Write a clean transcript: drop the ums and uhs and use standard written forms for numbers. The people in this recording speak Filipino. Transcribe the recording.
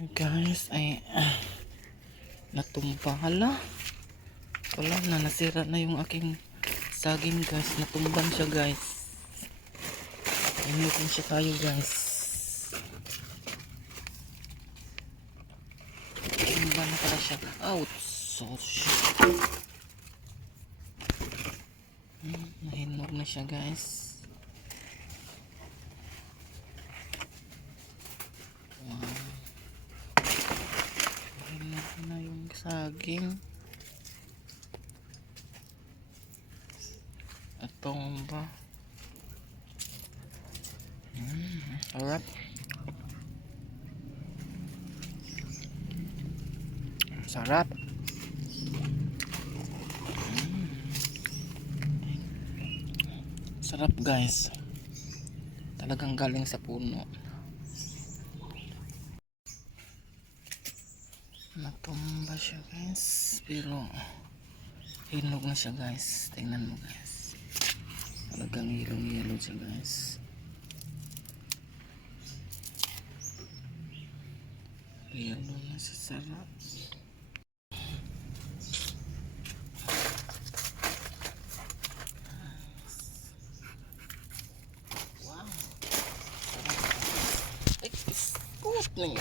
Guys, ay natumba. Hala, wala na, nasira na yung aking saging guys. Natumban siya guys. Initin siya tayo guys. Tumban na pala siya. Ouch, so shit. Nahinog na siya guys. Wow, nahinog na yung saging. Atong ba? Sarap. Sarap. Sarap guys. Talagang galing sa puno. Natumba siya guys. Pero hinog na siya guys. Tingnan mo guys. Talagang yellow siya guys. Yellow na siya, sarap. Wow. Sarap. Ay, iskot na yung